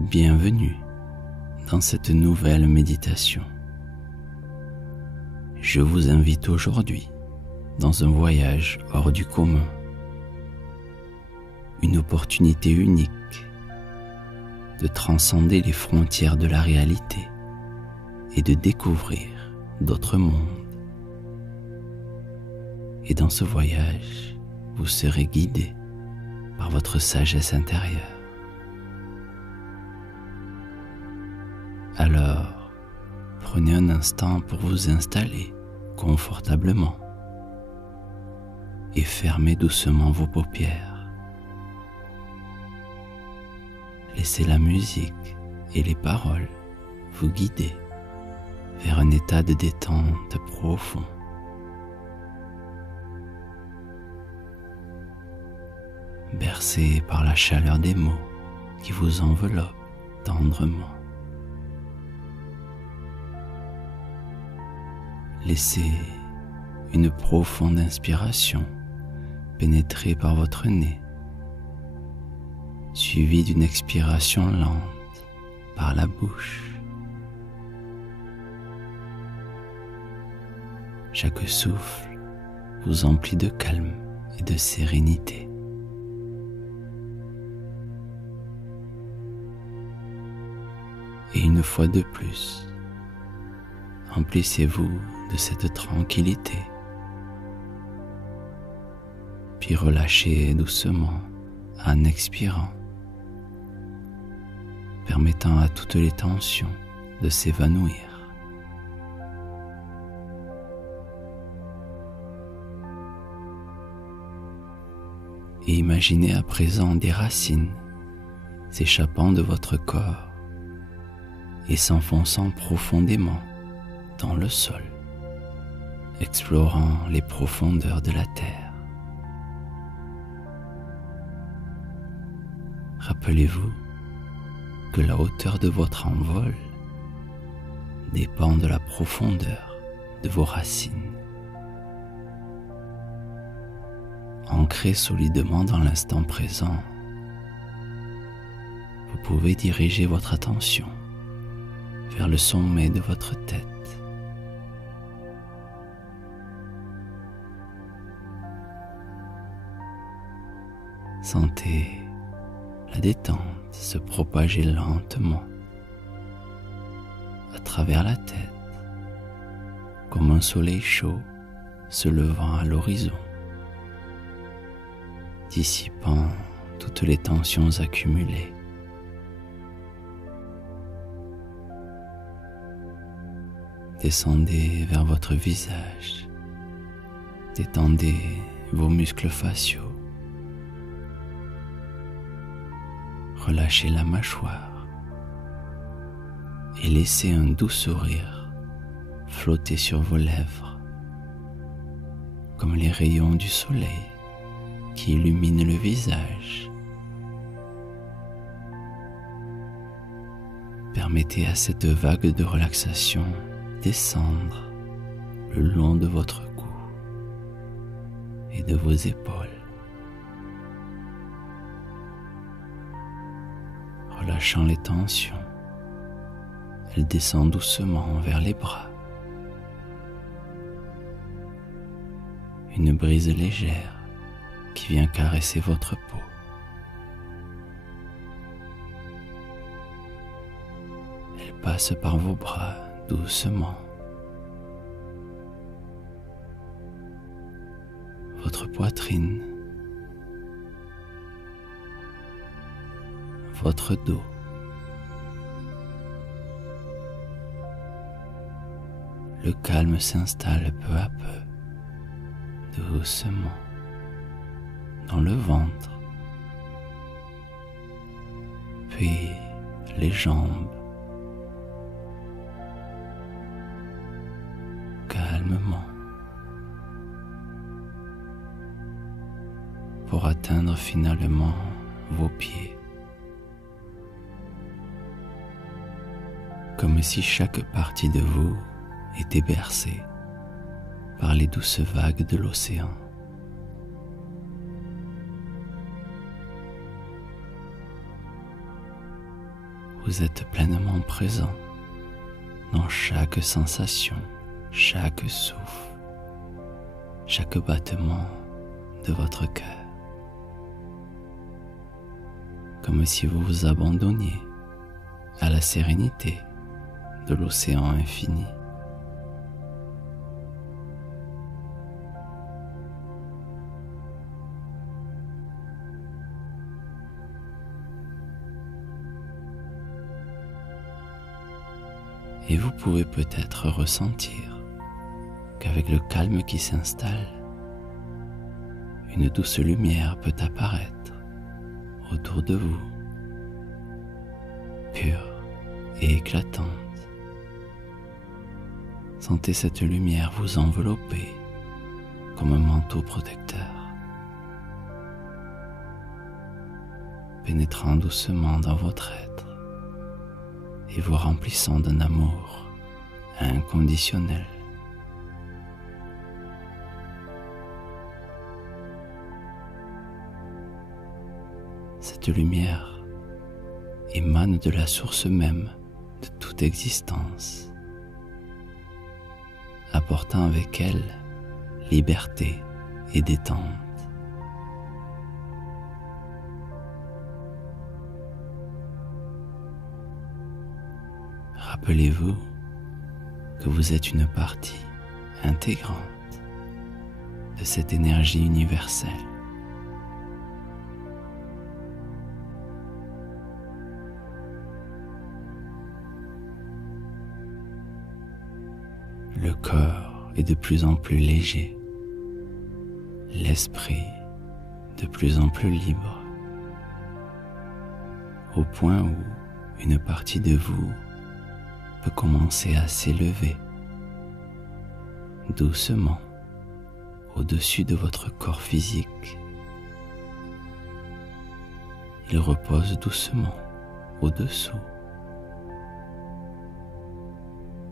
Bienvenue dans cette nouvelle méditation. Je vous invite aujourd'hui dans un voyage hors du commun, une opportunité unique de transcender les frontières de la réalité et de découvrir d'autres mondes. Et dans ce voyage, vous serez guidé par votre sagesse intérieure. Alors, prenez un instant pour vous installer confortablement et fermez doucement vos paupières. Laissez la musique et les paroles vous guider vers un état de détente profond. Bercé par la chaleur des mots qui vous enveloppent tendrement. Laissez une profonde inspiration pénétrer par votre nez, suivie d'une expiration lente par la bouche. Chaque souffle vous emplit de calme et de sérénité. Et une fois de plus, remplissez-vous de cette tranquillité, puis relâchez doucement en expirant, permettant à toutes les tensions de s'évanouir. Et imaginez à présent des racines s'échappant de votre corps et s'enfonçant profondément dans le sol, explorant les profondeurs de la terre. Rappelez-vous que la hauteur de votre envol dépend de la profondeur de vos racines. Ancré solidement dans l'instant présent, vous pouvez diriger votre attention vers le sommet de votre tête. Sentez la détente se propager lentement à travers la tête, comme un soleil chaud se levant à l'horizon, dissipant toutes les tensions accumulées. Descendez vers votre visage, détendez vos muscles faciaux, relâchez la mâchoire et laissez un doux sourire flotter sur vos lèvres, comme les rayons du soleil qui illuminent le visage. Permettez à cette vague de relaxation descendre le long de votre cou et de vos épaules. Relâchant les tensions, elle descend doucement vers les bras. Une brise légère qui vient caresser votre peau. Elle passe par vos bras doucement. Votre poitrine, votre dos, le calme s'installe peu à peu, doucement, dans le ventre, puis les jambes, calmement, pour atteindre finalement vos pieds. Comme si chaque partie de vous était bercée par les douces vagues de l'océan. vous êtes pleinement présent dans chaque sensation, chaque souffle, chaque battement de votre cœur. Comme si vous vous abandonniez à la sérénité de l'océan infini. Et vous pouvez peut-être ressentir qu'avec le calme qui s'installe, une douce lumière peut apparaître autour de vous, pure et éclatante. Sentez cette lumière vous envelopper comme un manteau protecteur, pénétrant doucement dans votre être et vous remplissant d'un amour inconditionnel. Cette lumière émane de la source même de toute existence, apportant avec elle liberté et détente. Rappelez-vous que vous êtes une partie intégrante de cette énergie universelle. Le corps est de plus en plus léger, l'esprit de plus en plus libre, au point où une partie de vous peut commencer à s'élever doucement au-dessus de votre corps physique. Il repose doucement au-dessous.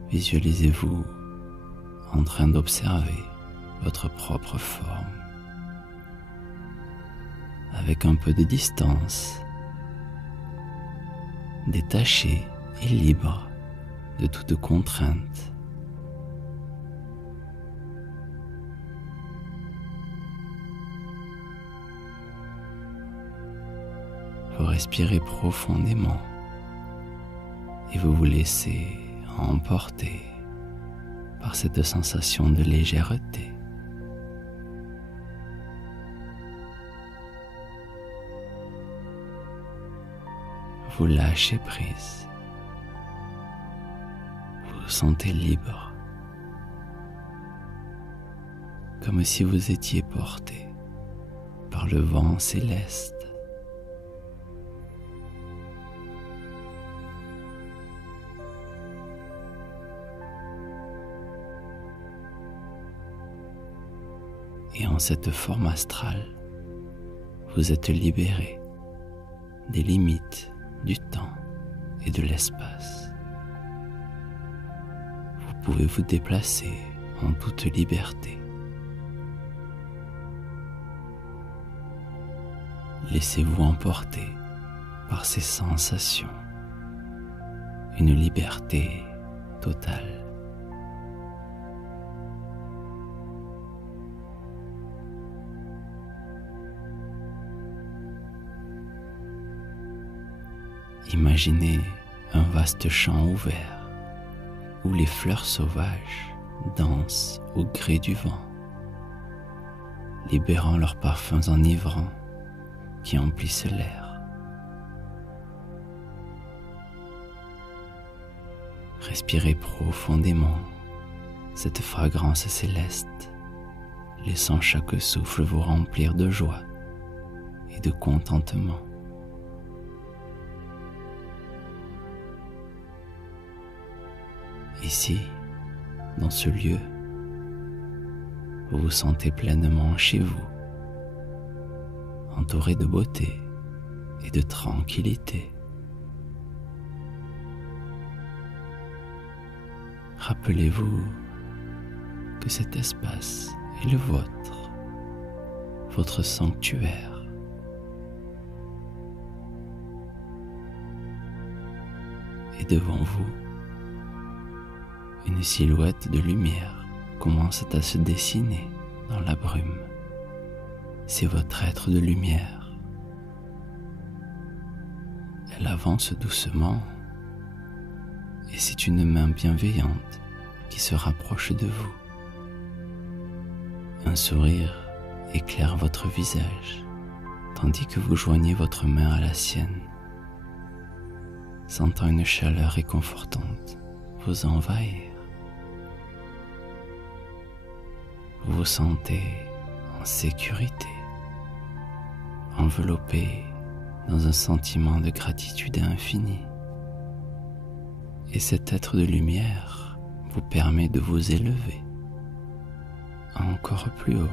Visualisez-vous en train d'observer votre propre forme avec un peu de distance, détaché et libre de toute contrainte. Vous respirez profondément et vous vous laissez emporter par cette sensation de légèreté. Vous lâchez prise. Vous vous sentez libre, comme si vous étiez porté par le vent céleste. Et en cette forme astrale, vous êtes libéré des limites du temps et de l'espace. Vous pouvez vous déplacer en toute liberté. Laissez-vous emporter par ces sensations, une liberté totale. Imaginez un vaste champ ouvert où les fleurs sauvages dansent au gré du vent, libérant leurs parfums enivrants qui emplissent l'air. Respirez profondément cette fragrance céleste, laissant chaque souffle vous remplir de joie et de contentement. Ici, dans ce lieu, vous vous sentez pleinement chez vous, entouré de beauté et de tranquillité. Rappelez-vous que cet espace est le vôtre, votre sanctuaire. Et devant vous, une silhouette de lumière commence à se dessiner dans la brume. C'est votre être de lumière. Elle avance doucement et c'est une main bienveillante qui se rapproche de vous. Un sourire éclaire votre visage tandis que vous joignez votre main à la sienne. Sentant une chaleur réconfortante vous envahir. Vous vous sentez en sécurité, enveloppé dans un sentiment de gratitude infinie. Et cet être de lumière vous permet de vous élever encore plus haut,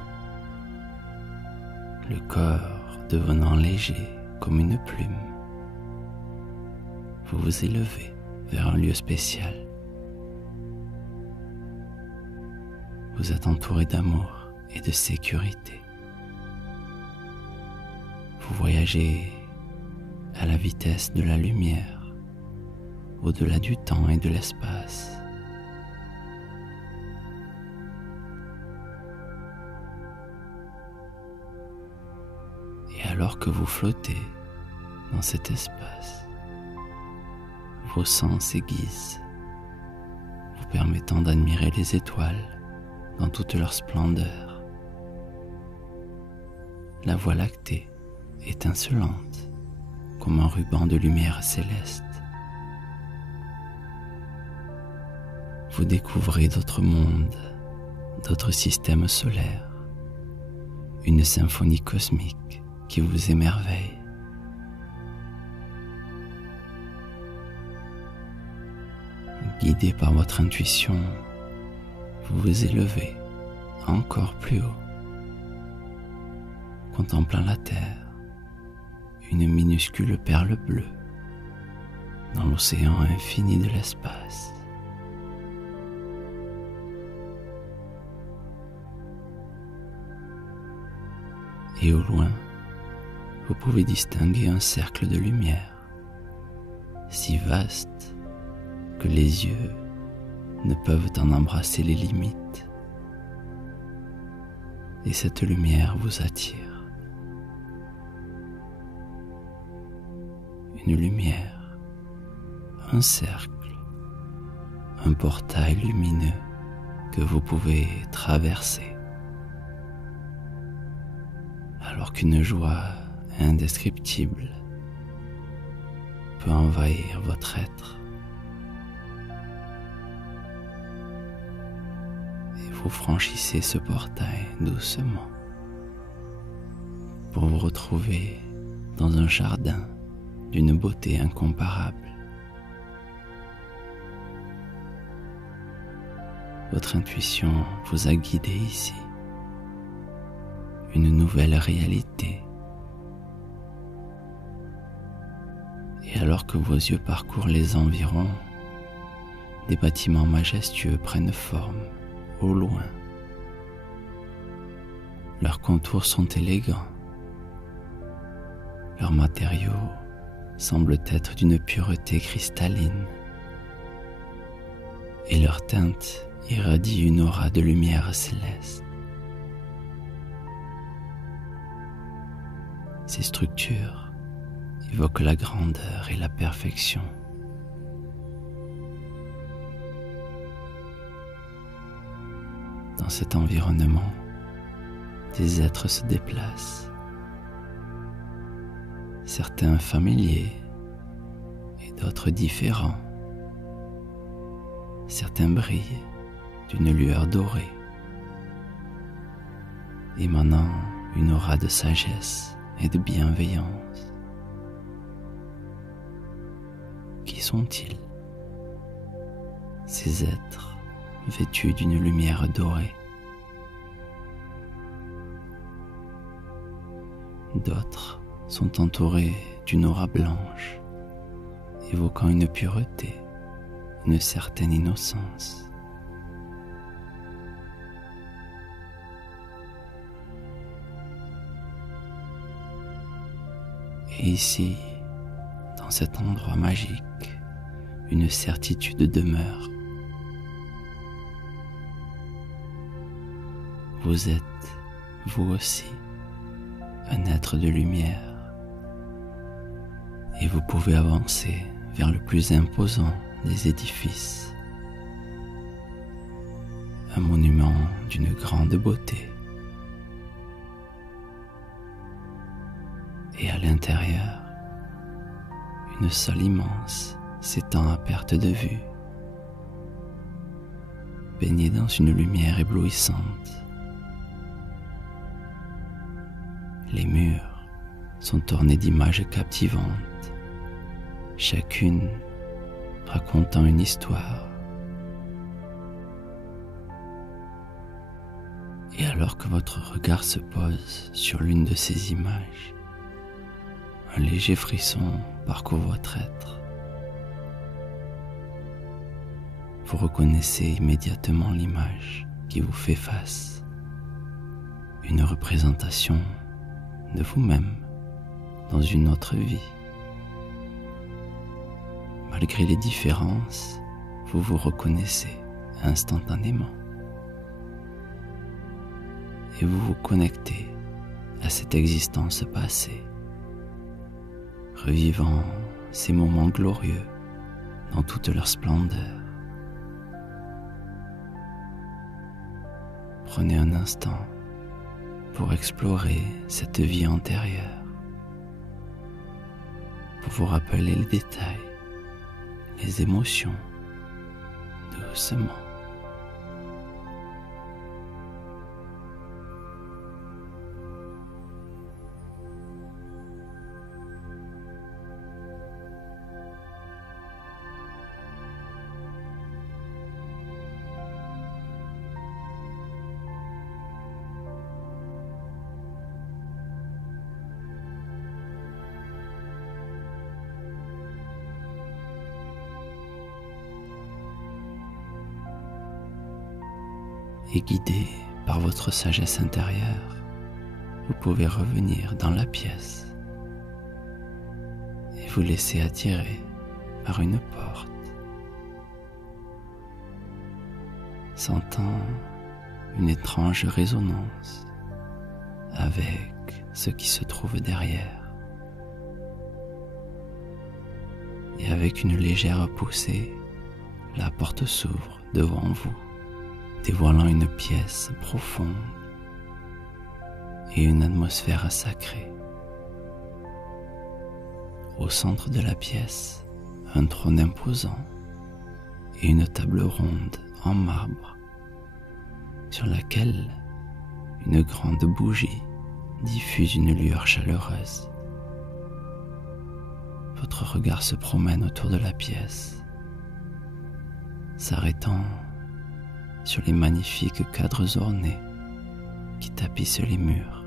le corps devenant léger comme une plume. Vous vous élevez vers un lieu spécial. Vous êtes entouré d'amour et de sécurité. Vous voyagez à la vitesse de la lumière, au-delà du temps et de l'espace. Et alors que vous flottez dans cet espace, vos sens s'aiguisent, vous permettant d'admirer les étoiles dans toute leur splendeur. La Voie lactée, étincelante, comme un ruban de lumière céleste. Vous découvrez d'autres mondes, d'autres systèmes solaires, une symphonie cosmique qui vous émerveille. Guidé par votre intuition, vous vous élevez encore plus haut, contemplant la Terre, une minuscule perle bleue dans l'océan infini de l'espace. Et au loin, vous pouvez distinguer un cercle de lumière, si vaste que les yeux ne peuvent en embrasser les limites. Et cette lumière vous attire. Une lumière, un cercle, un portail lumineux que vous pouvez traverser. Alors qu'une joie indescriptible peut envahir votre être. Vous franchissez ce portail doucement pour vous retrouver dans un jardin d'une beauté incomparable. Votre intuition vous a guidé ici. Une nouvelle réalité. Et alors que vos yeux parcourent les environs, des bâtiments majestueux prennent forme au loin. Leurs contours sont élégants. Leurs matériaux semblent être d'une pureté cristalline. Et leur teinte irradie une aura de lumière céleste. Ces structures évoquent la grandeur et la perfection. Dans cet environnement, des êtres se déplacent, certains familiers et d'autres différents. Certains brillent d'une lueur dorée, émanant une aura de sagesse et de bienveillance. Qui sont-ils, ces êtres vêtus d'une lumière dorée? D'autres sont entourés d'une aura blanche, évoquant une pureté, une certaine innocence. Et ici, dans cet endroit magique, une certitude demeure. Vous êtes, vous aussi, un être de lumière, et vous pouvez avancer vers le plus imposant des édifices, un monument d'une grande beauté. Et à l'intérieur, une salle immense s'étend à perte de vue, baignée dans une lumière éblouissante. Les murs sont ornés d'images captivantes, chacune racontant une histoire. Et alors que votre regard se pose sur l'une de ces images, un léger frisson parcourt votre être. Vous reconnaissez immédiatement l'image qui vous fait face, une représentation de vous-même dans une autre vie. Malgré les différences, vous vous reconnaissez instantanément et vous vous connectez à cette existence passée, revivant ces moments glorieux dans toute leur splendeur. Prenez un instant pour explorer cette vie antérieure, pour vous rappeler les détails, les émotions, doucement. Et guidé par votre sagesse intérieure, vous pouvez revenir dans la pièce et vous laisser attirer par une porte, sentant une étrange résonance avec ce qui se trouve derrière. Et avec une légère poussée, la porte s'ouvre devant vous, dévoilant une pièce profonde et une atmosphère sacrée. Au centre de la pièce, un trône imposant et une table ronde en marbre sur laquelle une grande bougie diffuse une lueur chaleureuse. Votre regard se promène autour de la pièce, s'arrêtant sur les magnifiques cadres ornés qui tapissent les murs.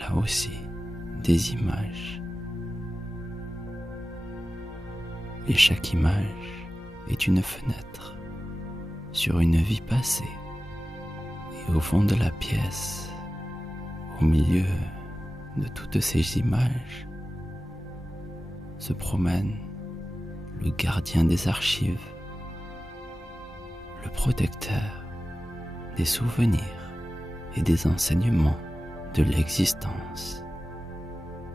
Là aussi, des images. Et chaque image est une fenêtre sur une vie passée. Et au fond de la pièce, au milieu de toutes ces images, se promène le gardien des archives, le protecteur des souvenirs et des enseignements de l'existence.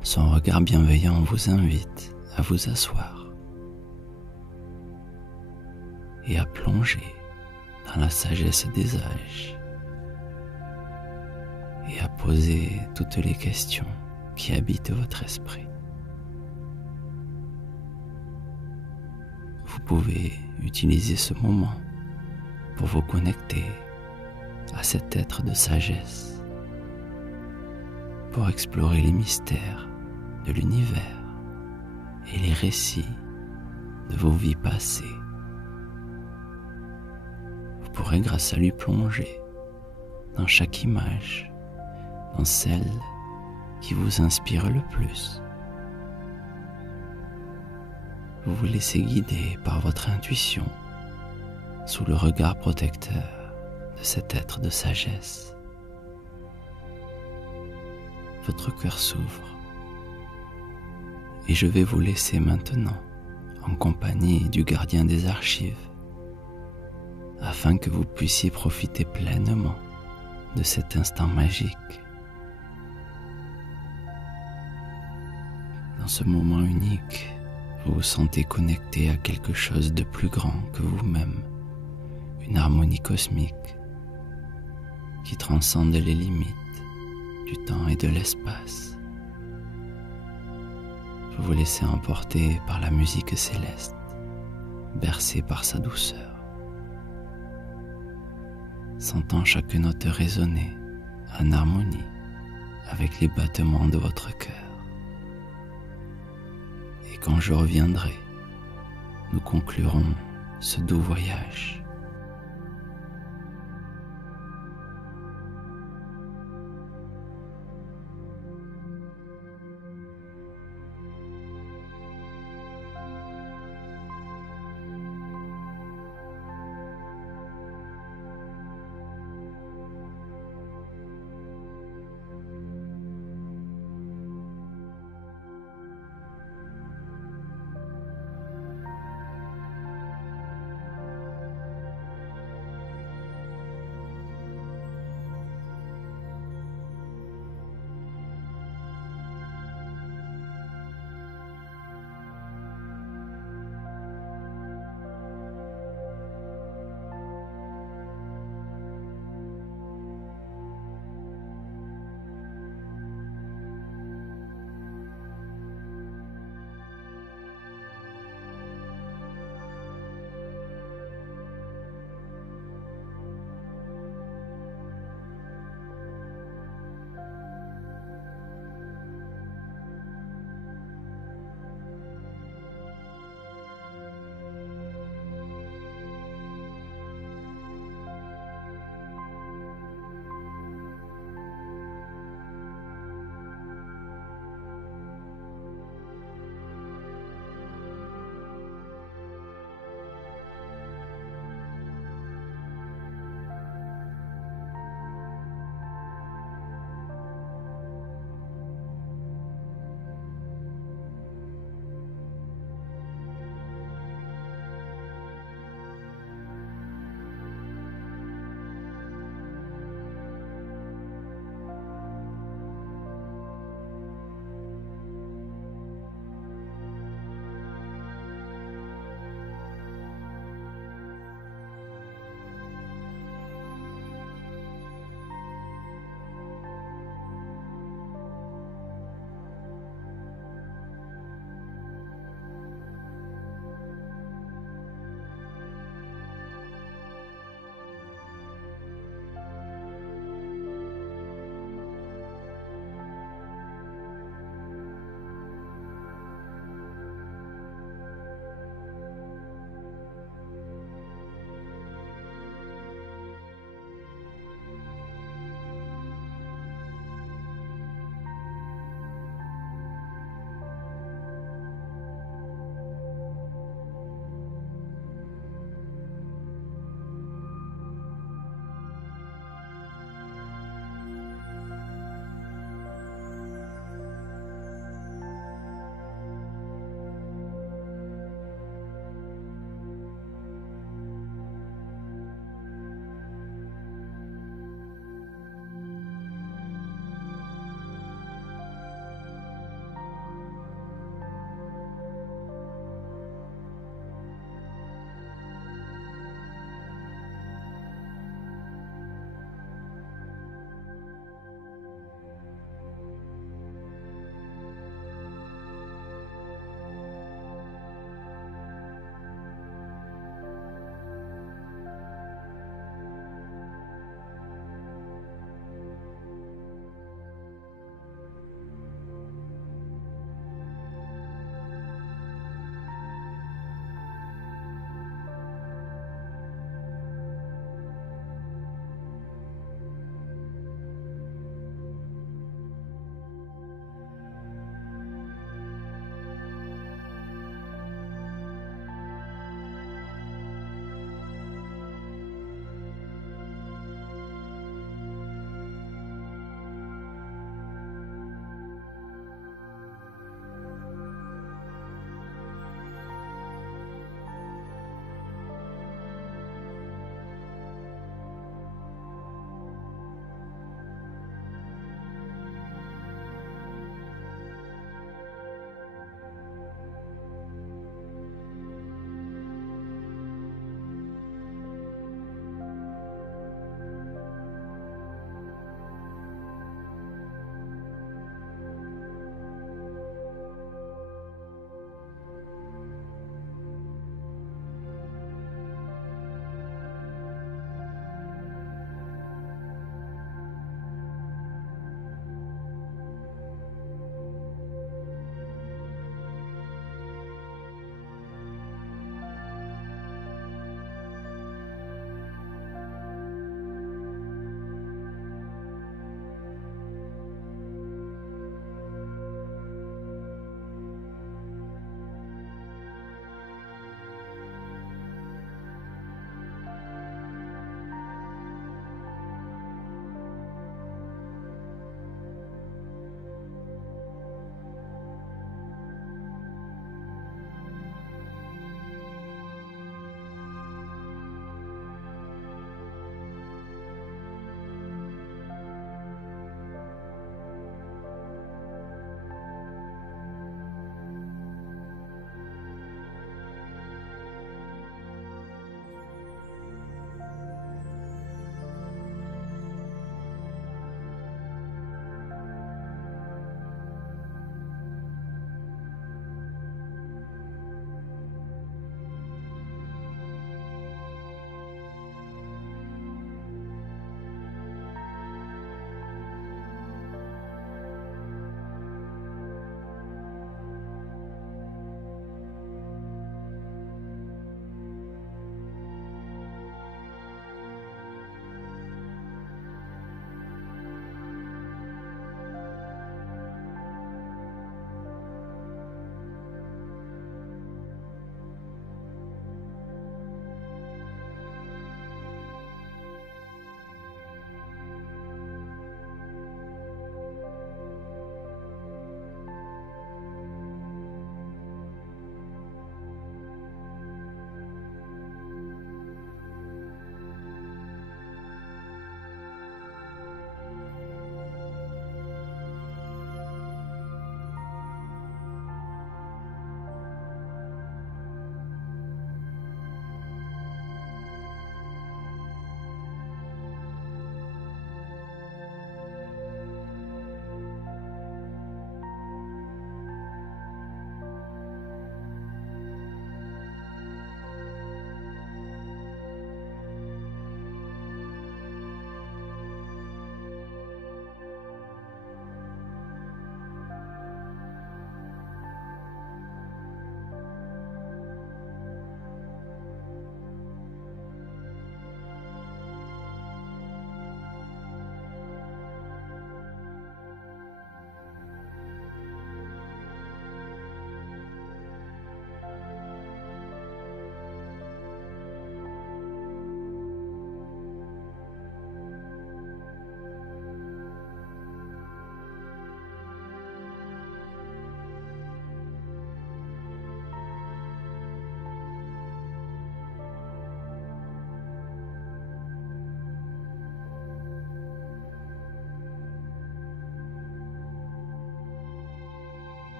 Son regard bienveillant vous invite à vous asseoir et à plonger dans la sagesse des âges et à poser toutes les questions qui habitent votre esprit. Vous pouvez utiliser ce moment pour vous connecter à cet être de sagesse, pour explorer les mystères de l'univers et les récits de vos vies passées. Vous pourrez grâce à lui plonger dans chaque image, dans celle qui vous inspire le plus. Vous vous laissez guider par votre intuition sous le regard protecteur de cet être de sagesse. Votre cœur s'ouvre Et je vais vous laisser maintenant en compagnie du gardien des archives, afin que vous puissiez profiter pleinement de cet instant magique. Dans ce moment unique, vous vous sentez connecté à quelque chose de plus grand que vous-même, une harmonie cosmique qui transcende les limites du temps et de l'espace. Vous vous laissez emporter par la musique céleste, bercé par sa douceur, sentant chaque note résonner en harmonie avec les battements de votre cœur. Et quand je reviendrai, nous conclurons ce doux voyage.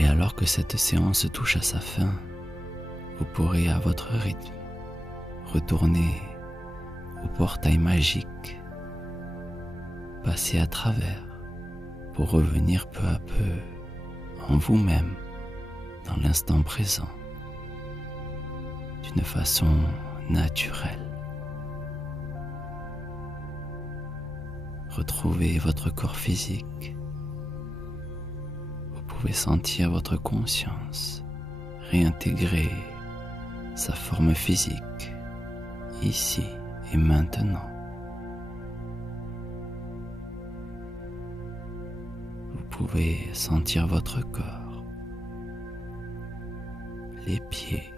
Et alors que cette séance touche à sa fin, vous pourrez à votre rythme retourner au portail magique, passer à travers pour revenir peu à peu en vous-même dans l'instant présent d'une façon naturelle. Retrouvez votre corps physique. Vous pouvez sentir votre conscience réintégrer sa forme physique ici et maintenant. Vous pouvez sentir votre corps, les pieds,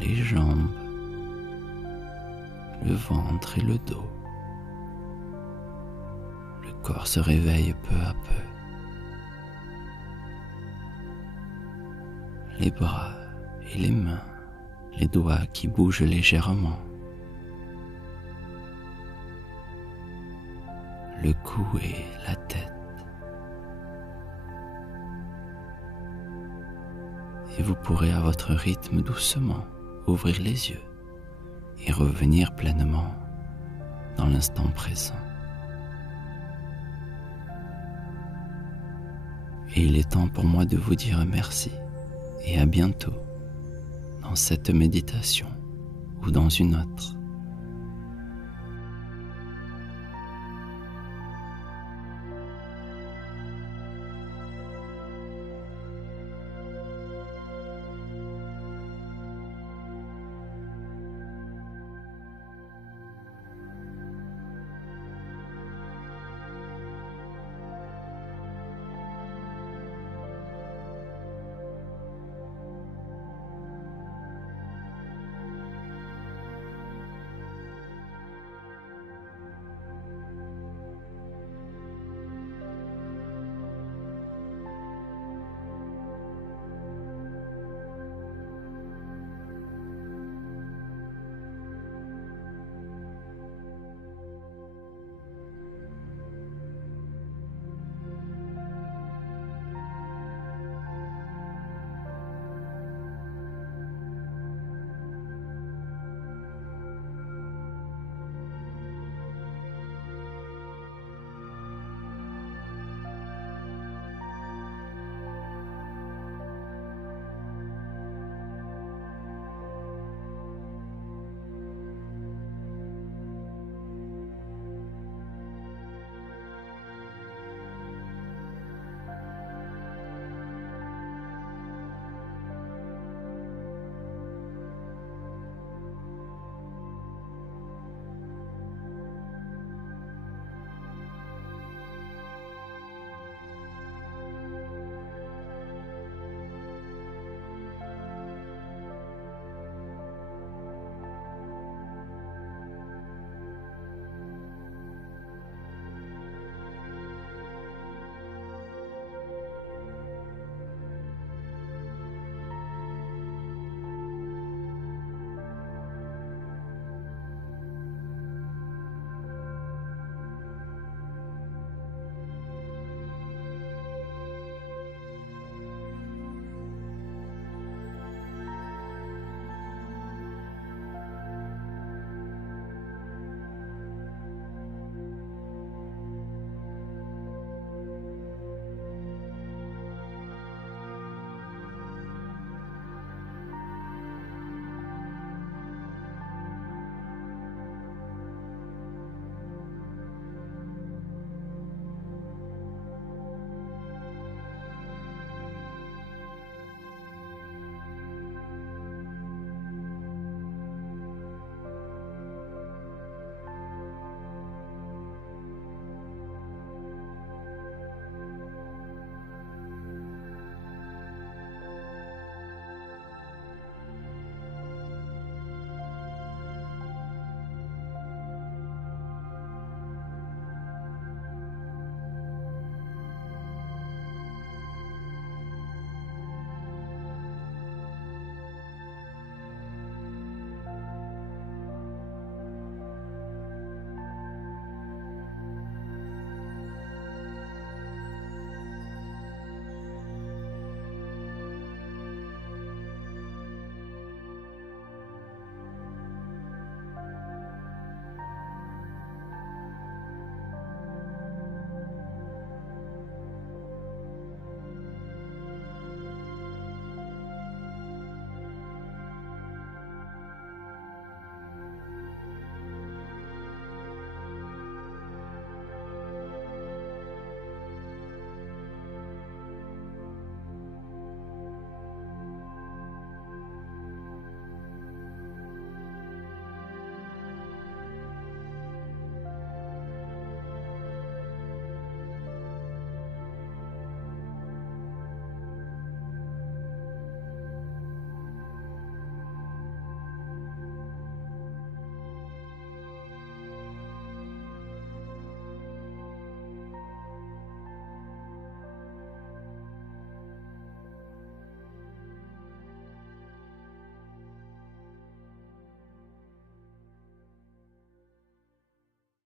les jambes, le ventre et le dos. Le corps se réveille peu à peu. Les bras et les mains, les doigts qui bougent légèrement. Le cou et la tête. Et vous pourrez à votre rythme doucement ouvrir les yeux et revenir pleinement dans l'instant présent. Et il est temps pour moi de vous dire merci et à bientôt dans cette méditation ou dans une autre.